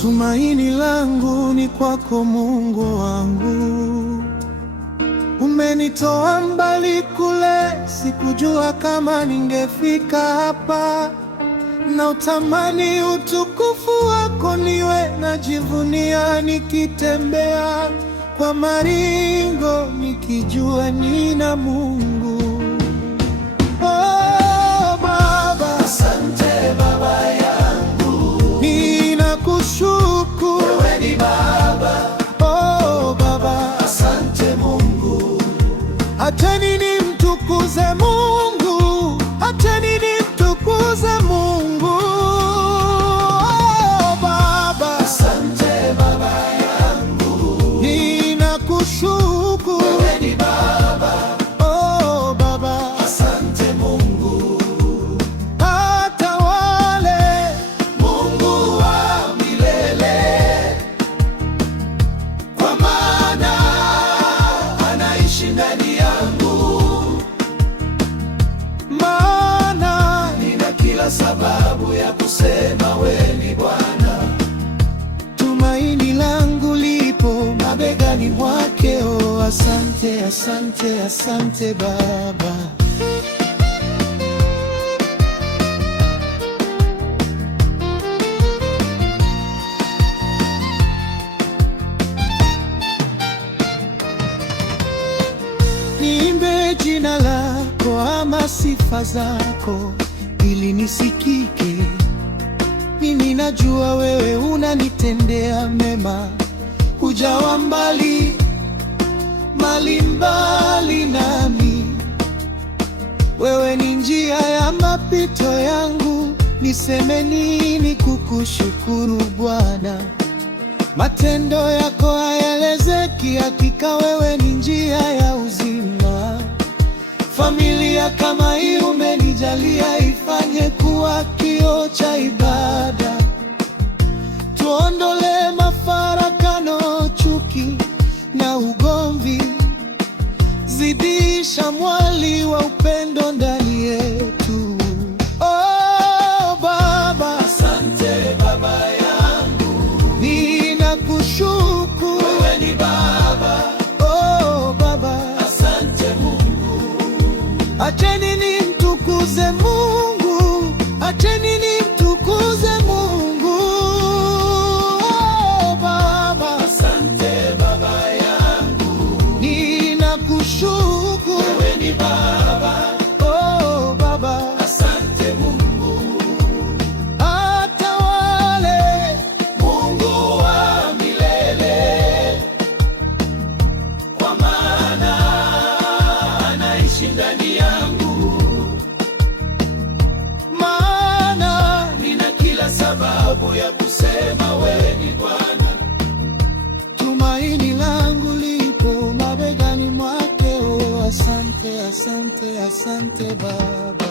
Tumaini langu ni kwako Mungu wangu. Umenitoa mbali kule, sikujua kama ningefika hapa. Na utamani utukufu wako, niwe najivunia nikitembea kwa maringo, nikijua nina Mungu. Oh, Baba, asante Baba yangu, ninakushukuru, wewe ni Baba. Oh, Baba, asante Mungu, acheni nimtukuze Mungu, acheni nimtukuze Mungu. Oh, Baba, asante Baba yangu, ninakushukuru, wewe ni Baba. Oh, Baba, asante Mungu, atawale Mungu wa milele, kwa maana anaishi ndani yangu, maana nina kila sababu ya kusema wewe ni Bwana. tumaini langu lipo mabegani mwake. Oh, asante, asante, asante Baba. Niimbe jina lako ama sifa zako ili nisikike. Mimi najua wewe unanitendea mema, hujawa mbali mbali nami. Wewe ni njia ya mapito yangu, niseme nini kukushukuru Bwana? Matendo yako hayaelezeki, hakika wewe ni njia ya uzima. Familia kama hii umenijalia, ifanye kuwa kioo cha ibada. Tuondolee mafarakano, chuki na ugomvi, zidisha mwali wa upendo ndani yetu. Oh, Baba, Asante Baba yangu, ninakushukuru, wewe ni Baba. oh Baba, Asante Mungu, acheni nimtukuze Mungu, acheni nimtukuze Mungu. Oh, Baba, asante Baba yangu, ninakushukuru, wewe ni Baba. oh Baba, Asante Mungu, atawale Mungu wa milele, kwa maana anaishi ndani yangu, maana nina kila sababu ya kusema wewe ni Bwana. tumaini langu lipo mabegani mwake. Oh, asante, asante, asante Baba.